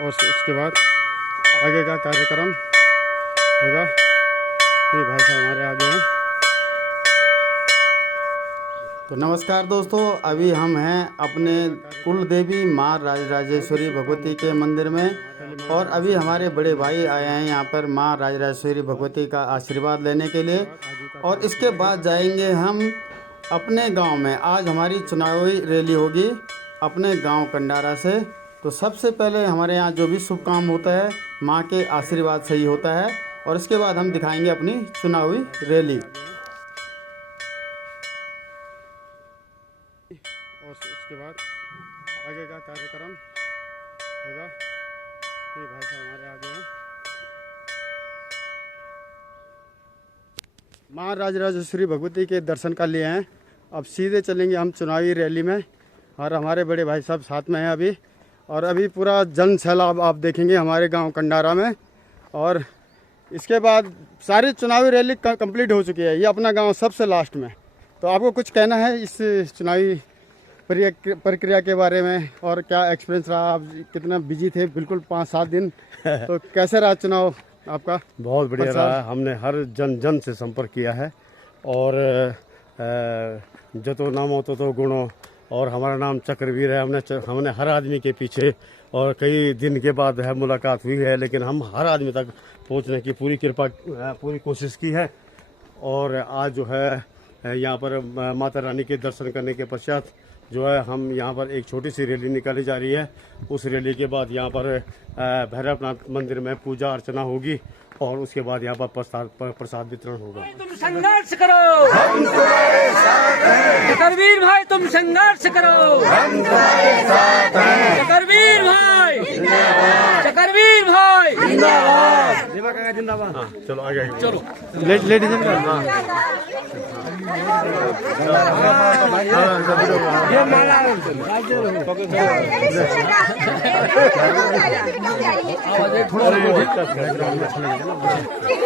और उसके बाद आगे का कार्यक्रम होगा। ये भाई साहब हमारे आगे हैं। तो नमस्कार दोस्तों, अभी हम हैं अपने कुल देवी माँ राजराजेश्वरी भगवती के मंदिर में, और अभी हमारे बड़े भाई आए हैं यहाँ पर माँ राजराजेश्वरी भगवती का आशीर्वाद लेने के लिए। और इसके बाद जाएंगे हम अपने गांव में। आज हमारी चुनावी रैली होगी अपने गांव कंडारा से। तो सबसे पहले हमारे यहाँ जो भी शुभ काम होता है माँ के आशीर्वाद से ही होता है, और इसके बाद हम दिखाएंगे अपनी चुनावी रैली। और उसके बाद आगे का कार्यक्रम होगा। ये भाई साहब हमारे आगे हैं। माँ राजराजेश्वरी भगवती के दर्शन कर लिए हैं, अब सीधे चलेंगे हम चुनावी रैली में, और हमारे बड़े भाई साहब साथ में हैं अभी। और अभी पूरा जन सैलाब आप देखेंगे हमारे गांव कंडारा में। और इसके बाद सारी चुनावी रैली कंप्लीट हो चुकी है, ये अपना गांव सबसे लास्ट में। तो आपको कुछ कहना है इस चुनावी प्रक्रिया के बारे में, और क्या एक्सपीरियंस रहा? आप कितना बिजी थे? बिल्कुल 5-7 दिन। तो कैसे रहा चुनाव आपका? बहुत बढ़िया रहा। हमने हर जन से संपर्क किया है, और जतो नामो तो गुणो, और हमारा नाम चक्रवीर है। हमने हर आदमी के पीछे, और कई दिन के बाद है मुलाकात हुई है, लेकिन हम हर आदमी तक पहुंचने की पूरी कोशिश की है। और आज जो है यहाँ पर माता रानी के दर्शन करने के पश्चात जो है हम यहाँ पर एक छोटी सी रैली निकाली जा रही है। उस रैली के बाद यहाँ पर भैरवनाथ मंदिर में पूजा अर्चना होगी, और उसके बाद यहाँ पर प्रसाद वितरण होगा। तुम संघर्ष करो, हम तुम्हारे साथ हैं। चक्रवीर भाई तुम संघर्ष करो, हम तुम्हारे साथ हैं। चक्रवीर भाई जिंदाबाद, चक्रवीर भाई जिंदाबाद, जिंदाबाद। हाँ, चलो आगे चलो लेडीज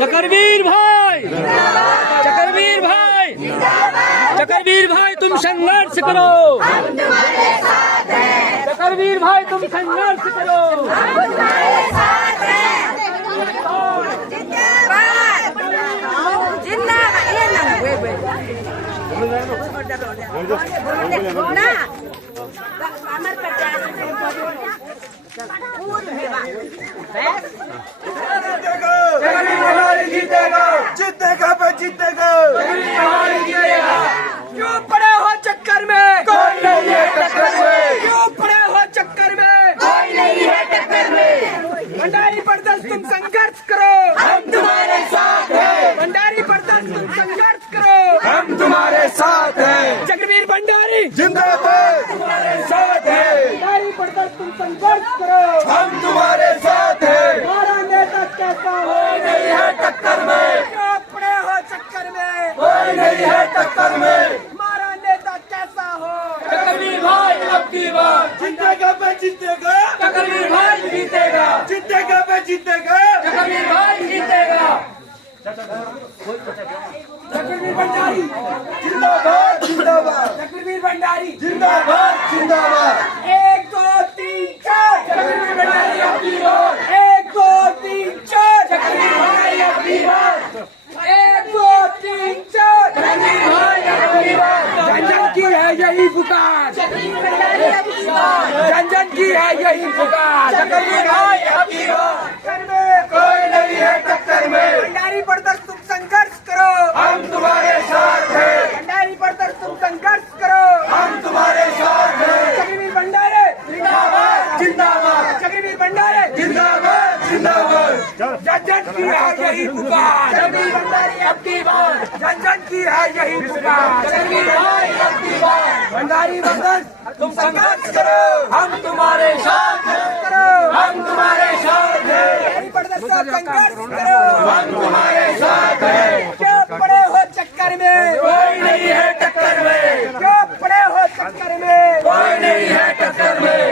चक्रवीर भाई, चक्रवीर भाई, चक्रवीर भाई तुम संघर्ष करो, हम तुम्हारे साथ हैं। चक्रवीर भाई तुम संघर्ष करो, हम तुम्हारे साथ हैं। जीतेगा क्यों पड़े हो चक्कर में? कोई नहीं है टक्कर में। क्यों पड़े हो चक्कर में? कोई नहीं है टक्कर में। भंडारी प्रदेश तुम संघर्ष करो, हम तुम्हारे साथ हैं। भंडारी प्रदेश तुम संघर्ष करो, हम तुम्हारे साथ हैं। चक्रवीर भंडारी जिंदाबाद, तुम्हारे साथ है। भंडारी प्रदेश तुम संघर्ष करो, हम तुम्हारे साथ हैं। हमारा नेता कैसा हो? नहीं है टक्कर में। क्यों पड़े हो चक्कर में? कोई नहीं है टक्कर में। हमारा नेता कैसा हो? चक्रवीर भाई अब की बार जीतेगा पे जीतेगा, चक्रवीर भाई जीतेगा, जीतेगा पे जीतेगा, चक्रवीर भाई जीतेगा। चक्रवीर भंडारी जिंदाबाद, जिंदाबाद। चक्रवीर भंडारी जिंदाबाद, जिंदाबाद। 1 2 3 4 चक्रवीर भंडारी अब की बार। 1 2 3 4 चक्रवीर भाई अब की बार। 1 2 3 4 चक्रवीर भाई अब की बार। जन जन की है यही पुकार, जन जन की है यही पुकार। चक्रवीर भाई अब की बार। कोई नहीं है टक्कर में। भंडारी प्रदेश तुम संघर्ष करो, हम तुम्हारे साथ हैं। भंडारी प्रदेश तुम संघर्ष करो, हम तुम्हारे साथ हैं। चक्रवीर भंडारी जिंदाबाद, जिंदाबाद। चक्रवीर भंडारी जिंदाबाद, जिंदाबाद। जन जन की है यही पुकार, चक्रवीर भंडारी अब की बार। जन जन की है यही पुकार, चक्रवीर भाई अब की बार। भंडारी प्रदेश तुम संघर्ष करो, हम तुम्हारे साथ हैं। हम तुम्हारे साथ हैं। प्रदेश संघर्ष करो, हम तुम्हारे साथ हैं। क्यों पड़े हो चक्कर में? कोई नहीं है टक्कर में। क्यों पड़े हो चक्कर में? कोई नहीं है टक्कर में।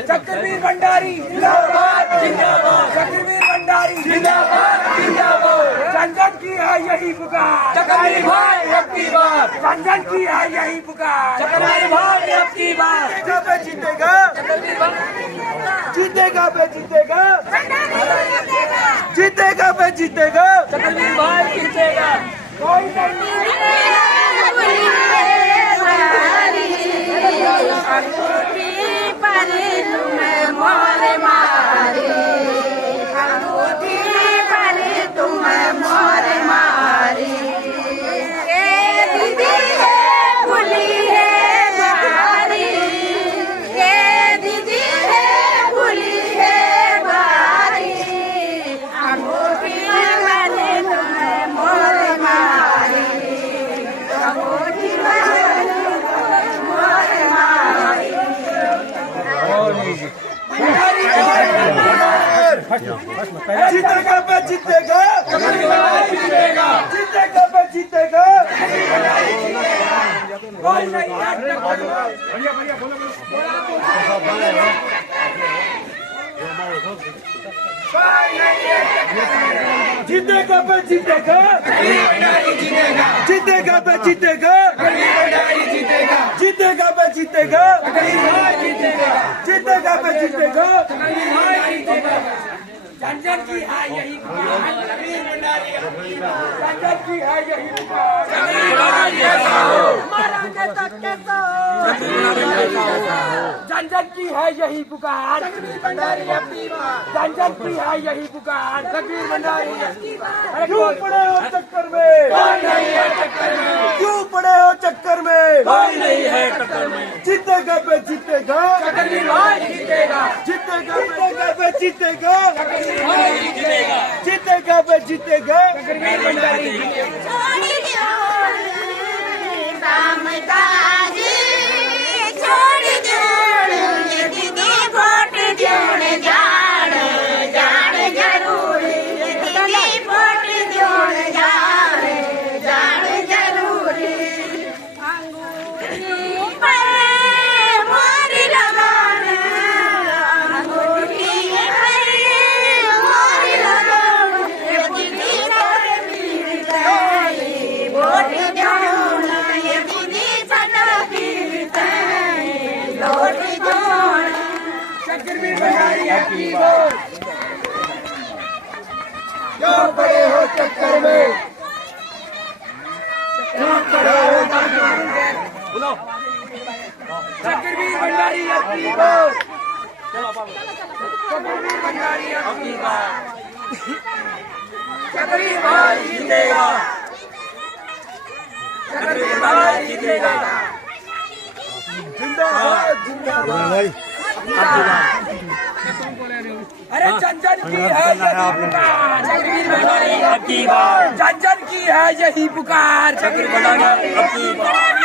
चक्रवीर भंडारी जिंदाबाद, जिंदाबाद। चक्रवीर भंडारी भंडारी जिंदाबाद जिंदाबाद। जन जन की है यही पुकार, चक्रवीर भाई अब की बार, जन जन की है यही पुकार। चक्रवीर भाई अब की बार, जीतेगा चक्रवीर भाई जीतेगा बे जीतेगा जीतेगा बे जीतेगा। चक्रवीर भाई जीतेगा। कोई नहीं जीतेगा बे जीतेगा जीतेगा जीतेगा बे जीतेगा। कोई नहीं जीतेगा बे जीतेगा जीतेगा बे जीतेगा जीतेगा बे जीतेगा जीतेगा बे जीतेगा। जन जन की है यही पुकार, जन जन की है यही पुकार। जन जन की है यही पुकार, जन जन की है यही पुकार। जगबीर भंडारी क्यों पड़े हो चक्कर में, क्यों पड़े हो चक्कर में, कोई नहीं है टक्कर में, जीतेगा बे जीतेगा चक्रवीर भाई जीतेगा, जीतेगा जीतेगा बे जीतेगा भाई जीतेगा। जीतेगा बे जीतेगा। चक्रवीर भंडारी क्यों पड़े हो चक्कर में, क्यों पड़े हो चक्कर में। चक्रवीर भंडारी अब की बार, चक्रवीर भंडारी अब की बार। चक्रवीर भाई जीतेगा, चक्रवीर भाई जीतेगा। जिंदाबाद जिंदाबाद। अरे जन जन की है यही पुकार, चक्रवीर भंडारी अब की बार। जन जन की है यही पुकार, चक्रवीर भंडारी अब की बार।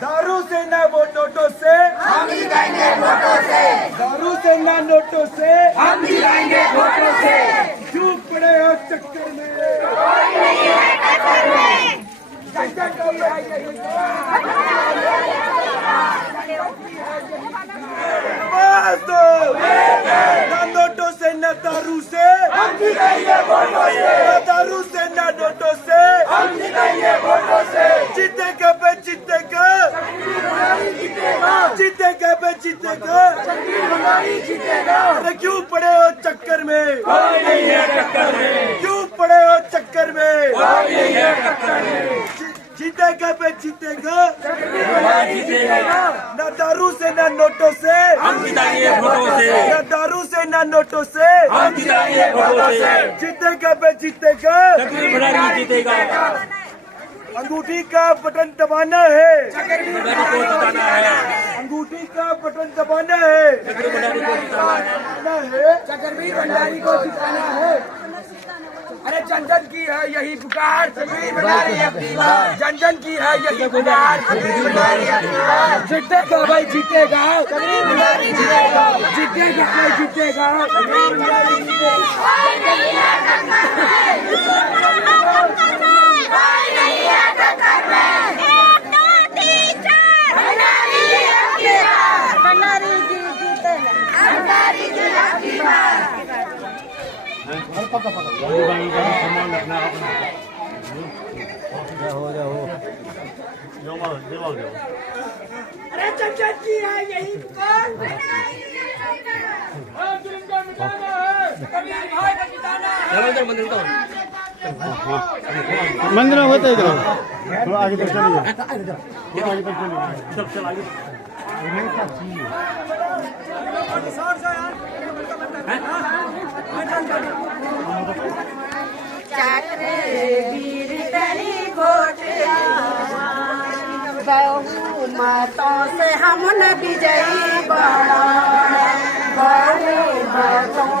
दारू से ना नोटों से हम जिताएंगे वोटों से, दारू से ना नोटों से हम जिताएंगे वोटों से। क्यों पड़े हो चक्कर में, कोई नहीं है टक्कर में। बस दो ना नोटों से ना दारू से हम जिताएंगे वोटों से, ना दारू से ना नोटों से हम जिताएंगे वोटों से। जीतेगा बे जीतेगा जीतेगा बे जीतेगा जीतेगा। अरे क्यों पड़े हो चक्कर में, कोई नहीं है टक्कर में। क्यों पड़े हो चक्कर में, कोई नहीं है टक्कर में। जीतेगा बे जीतेगा जीतेगा। ना दारू दारू से न नोटों से हम जिताएंगे वोटों से, न दारू से न नोटों से हम जिताएंगे वोटों से, जीतेगा बे जीतेगा, चक्रवीर भंडारी जीतेगा, अंगूठी का बटन दबाना है, भंडारी को जिताना है, अंगूठी का बटन दबाना है, चक्रवीर भंडारी को जिताना है, चक्रवीर भंडारी को जिताना है। अरे जन जन की है यही पुकार, चक्रवीर भंडारी अपनी बार, जन जन की है यही पुकार, चक्रवीर भंडारी अपनी बार, जीतेगा भाई जीतेगा, चक्रवीर भंडारी जीतेगा, जीतेगा भाई जीतेगा, चक्रवीर भंडारी अरे जन जन की है यही पुकार, चक्रवीर भाई को जिताना है। मंदिर में होते क्या? थोड़ा आगे तक चलिए, थोड़ा आगे तक चलिए, चल आगे। चक्रवीर तरी बहुमतों से हमने विजयी बना, बहुमतों